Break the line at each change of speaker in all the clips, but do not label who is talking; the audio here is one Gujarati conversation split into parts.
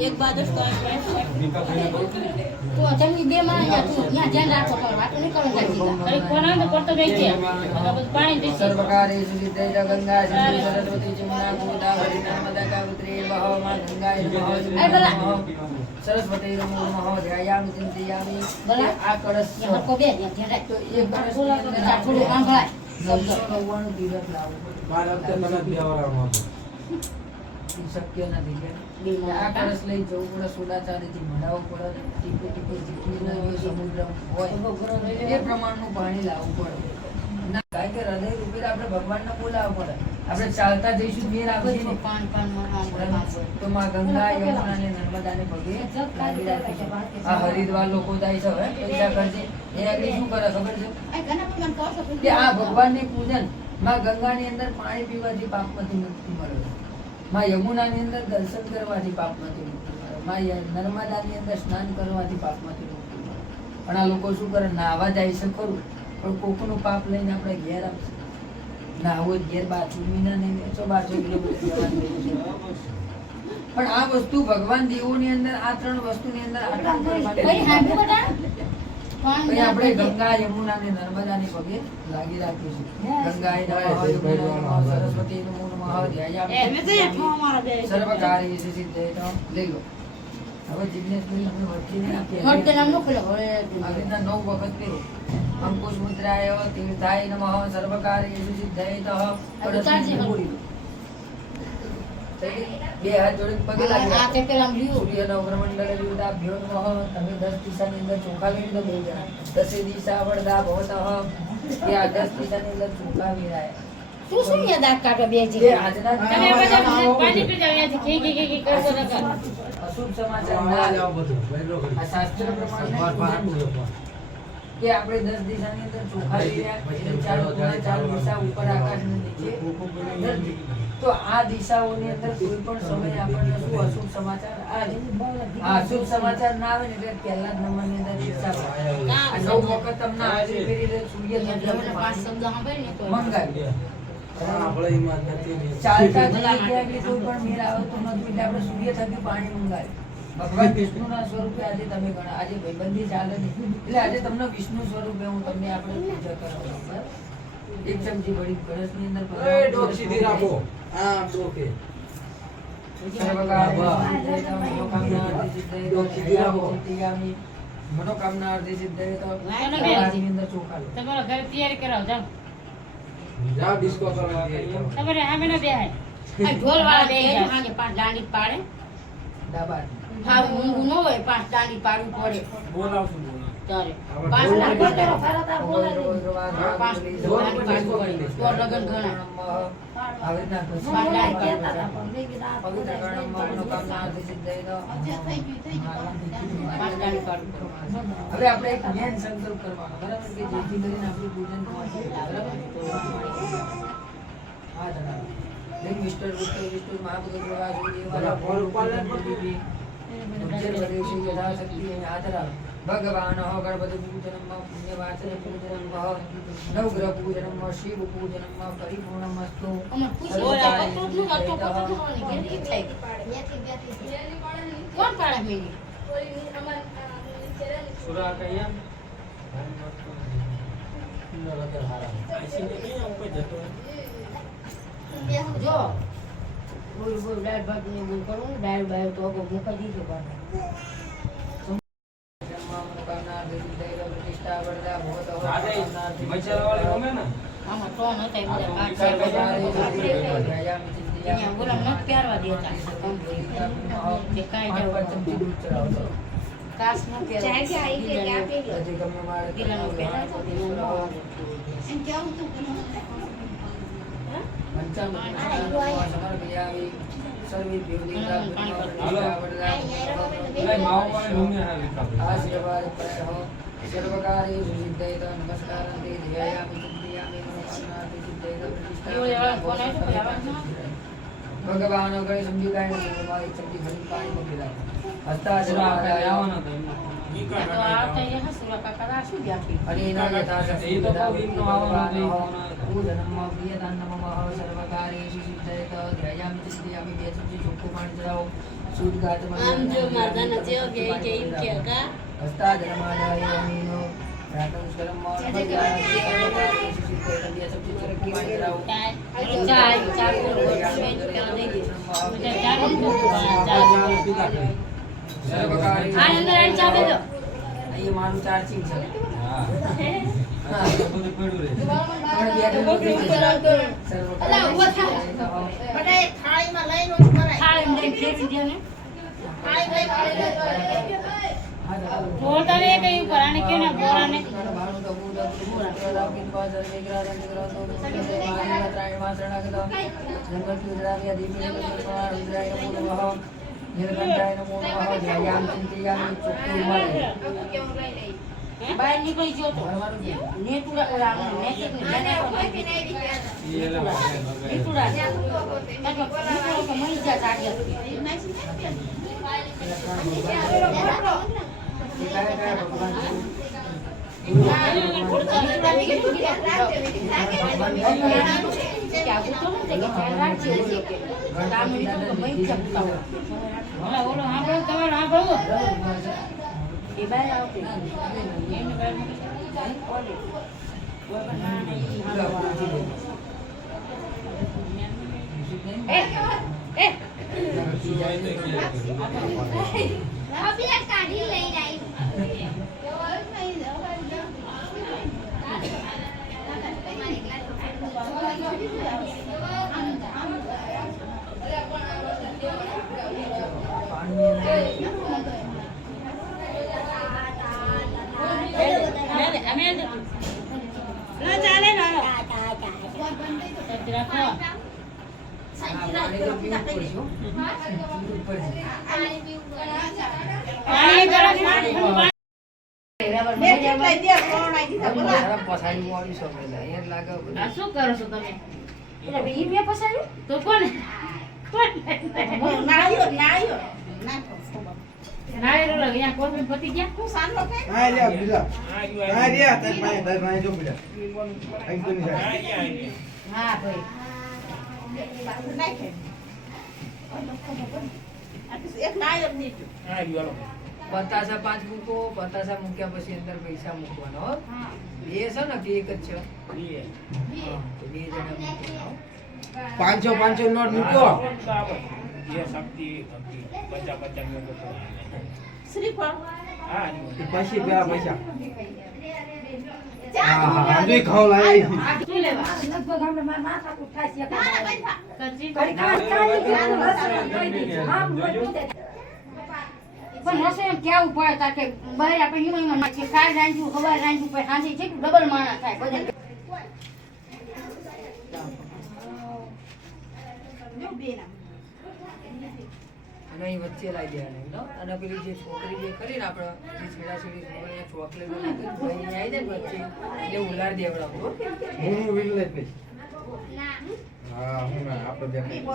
એક બાજુ
તો જમી બે માણસ ત્યાં ધ્યાન રાખો પર વાત નહીં કરો
ત્યાં કોણ આવે પડતો રહી છે પાણી
દેશે સર્વકારી સુજિતૈર ગંગા સરસ્વતી જમુના ગોદાવરી નર્મદા કાવત્રી બહવમાં
ગંગાય નમઃ
સરસ્વતી નમો નમઃ ધ્યાયામિ ચિંતયામિ.
ભલા.
આ કળશ
કો બે ધ્યાન
રાખજો. એક કળશ
થોડું આમ ભલા
નવસો નવ્વાણું દિવસ લાવો. બાર વખતે મને બિહાવરામાં કે
શક્ય નથી
આ કળશ લઈ જવું પડે સોડા ચાંદીથી મઢાવવું પડે ટીપે ટીપે જેટલી સમુદ્ર હોય એ પ્રમાણનું પાણી લાવવું પડે. ના કારણ કે હૃદય રૂપે આપણે ભગવાનને બોલાવવું પડે. આપણે ચાલતા જઈશું ઘેર આવશે ને.
પાન પાન
તો માં ગંગા યમુના અને નર્મદાને પગે લાગી આ હરિદ્વાર લોકો જાય છે હવે પૈસા ખર્ચે. એ આગળ શું કરે ખબર છો? કે આ ભગવાનની પૂજનમાં ગંગાની અંદર પાણી પીવાથી પાપ નથી મળે માં યમુનાની અંદર દર્શન કરવાથી પાપમાંથી મુક્તિ મળે. માં નર્મદાની અંદર સ્નાન કરવાથી પાપમાંથી મુક્તિ મળે. પણ આ લોકો શું કરે? નાહવા જાય છે ખરું પણ કોકનું પાપ લઈને આપણે ઘેર આપશે નાહવો જ ઘેર બાજુ વિના નહીં બેસો બાજુ. પણ આ વસ્તુ ભગવાન દેવોની અંદર આ ત્રણ વસ્તુની અંદર આટલું પછી આપણે ગંગા યમુના પગે લાગી રાખીશું સરસ્વતી લઈ લો. હવે આપીએ.
નામ નો ખોલો. હવે
આવી નવ વખત કરો અંકુશ મુદ્રાય તીર્થાય નમઃ. સર્વકાર્યેષુ સિદ્ધયતો
હવે ચાલશે.
બે હાથ જોડે પગે લાગી સૂર્યનો અગ્રમંડળ તમે દસ દિશાની અંદર ચોખા લઈ લો બે જણા. દસે દિશા વરદા ભવતઃ કે આ દસ દિશાની અંદર ચોખા વિરાય
શું શું યાદ આ કાઢો બે
જે
જે
તમે બધા પાણી પી જાવ અહીંયાથી ખી ખી ખી ખી કરશો નકર.
અશુભ સમાચાર ના. આવે. આ શાસ્ત્ર પ્રમાણે કે આપણે દસ દિશાની અંદર ચોખા વિર્યા એટલે ચાર ચાર દિશા ઉપર આકાશ નીચે. તો આ દિશાઓની અંદર કોઈ પણ સમયે આપણને શું અશુભ સમાચાર આવે આ અશુભ સમાચાર ના આવે ને એટલે પહેલા જ નંબરની અંદર દિશા નવ વખત તમને હાજરી કરી દે સૂર્ય મંગાવી. ચાલતા જઈએ કોઈ પણ મેળ આવતો નથી. એટલે આપણે સૂર્ય થકી પાણી મંગાવ્યું. ભગવાન વિષ્ણુના સ્વરૂપે આજે તમે ગણા આજે ભાઈબંધી ચાલે એટલે આજે તમને વિષ્ણુ સ્વરૂપે હું તમને આપણે પૂજા કરાવું એક ચમચી વળી કળશની અંદર મનોકામના અર્થે સિદ્ધ તો અંદર ચોખા લો.
તમારા ઘરે તૈયારી કરાવો જાઓ. તમારે ના બેહાય.
આ ઢોલ વાળા બે હાંજે પાંચ દાંડી પાડે.
હાથની.
હા ન હોય પાંચ દાંડી પાડવું પડે. તારે પાંચ કરો દે. પાંચ તો લગન
આવી.
પાંચ
પવિત્ર ગણમાં તો
પાંચ
હવે આપણે એક મેન સંકલ્પ કરવાનો બરાબર કે જેથી કરીને આપણું પૂજન બરાબર હા મિસ્ટર વિસ્ટર વિસ્ટર મહાભગત ઉજ્જૈન પ્રદેશી યથાશક્તિ હાથ ધરાવો ભગવાન ગણપતિ પૂજનમ પુણ્ય વાચન પૂજનમ નવગ્રહ પૂજનમ શિવ પૂજનમ પરિપૂર્ણમ અસ્તુ
અમાર પૂછો ઓલા પતું જ નું કરતો પતું જ હોવાની ઘેર ઈ થાય કોણ પાડે મેલી જો બોલ બોલ દાળ ભાત ને બોલ કરું ને દાળ બાળ તો અગો મૂકી દીધો પાછો આમાં તો નતા એ બધા કાચ છે બધા અહીંયા બોલા નત પહેરવા દેતા કે કાંઈ જાવ કાચ ન પહેરવા ગીલાનો પહેરા તો
ભગવાન ગણે સમજી કાંઈ નથી તમારી ચમચી ભરી પાણી મૂકી રાખો હસ્તાચરણ
તો આવતા એ હસુરા કાકા
ભગવાન
નહીં.
પૂજનમ પ્રિયદાનમ સર્વકાર્યેષુ સિદ્ધયત ધ્યાયામિ ધર્મયામિ ચિંતયામિ બે ચમચી ચોખ્ખું પાણી ચડાવો શુદ્ધ ગાતમાં
આમ જો માતાના જેવો કે કે એમ કે કા
હસ્તા ધર્માદાય અમીનો રાતમ સ્વરમ મૌન ભજાય શિશિર બે ચમચી ચોખ્ખું પાણી ચડાવો
ચા ચા કોણ પેલા દઈ દે
બધા ચાલુ જ હતું. હા, ચાલુ.
સર્વકારી
આ અંદર આને ચા દે દો
અહીં મારું ચાર્જિંગ છે હા.
બધું પડ્યું રહે
પણ બે તો મોટી છે. સર્વકારી
થાળી અંદર ફેરવી દે ને
પોતાને કઈ ઉપર આને કેને બોરાને
બહાર નીકળી ગયો તો નેતુડા ઓલા નેતુડા નેતુડા નેતુડા કે મળી જા ચાડ્યા કે આવું તો નથી કે ખ્યાલ રાખજો ઓલો કે રામણી તો નેતુડા શકતા નેતુડા
નેતુડા નેતુડા સાંભળો તમારે સાંભળવું
એ બહાર આવતી
એમને બહાર મૂકી. મેલે, સબ્જી રાખો. શું કરો છો તમે તો?
નાળિયો નાળિયો
નાળિયેર ઓલા અહીંયા કોથમીર પતી ગયા
હા લ્યા બીજા હા લ્યા તાર તાર પાસે જો બીજા
હા ભાઈ.
પતાસા પાંચ મૂકો પતાસા મૂક્યા પછી અંદર પૈસા મૂકવાનો હો. બે છે ને કે એક જ છે? હા, બે જણા મૂકવાના હો.
પાંચસો પાંચસો નોટ મૂકો પછી પેલા પૈસા.
પણ કેવું પડે તાર કે બહાર આપણે હિમો હિમો નાખીએ કાલ રાંધ્યું ખબર રાંધ્યું પછી ડબલ માણા થાય બધા
અને અહીં વચ્ચે લાવી દેવાના એમ, no? અને પેલી જે છોકરી જે ખરી ને આપણે જે છેડાછેડી છોકરીને ચોકલેટ નાખી આવી જાય ને વચ્ચે એટલે ઉલાર દેવડાવો હો.
હું ના આપણે નહીં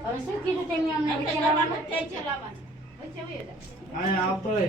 હવે શું કીધું તેમને અમને?
આવતો રે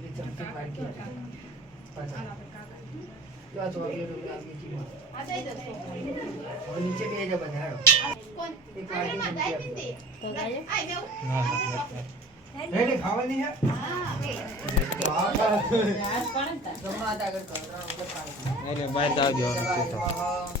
ત્રણ વખત પાણી પીવું.
એટલે બહાર દાવ દેવાનું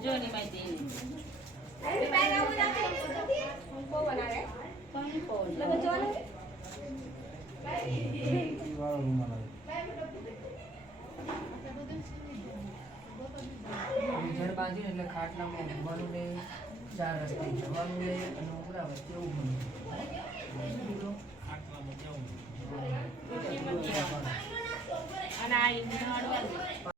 જો ની માહિતી
ઈ વાળો રૂમાલ
બાંધ્યું એટલે ખાટલામાં ઊંઘવાનું ને ચાર રસ્તે જવાનું ને અને ઉભરા વચ્ચે ઊભું
અને આ.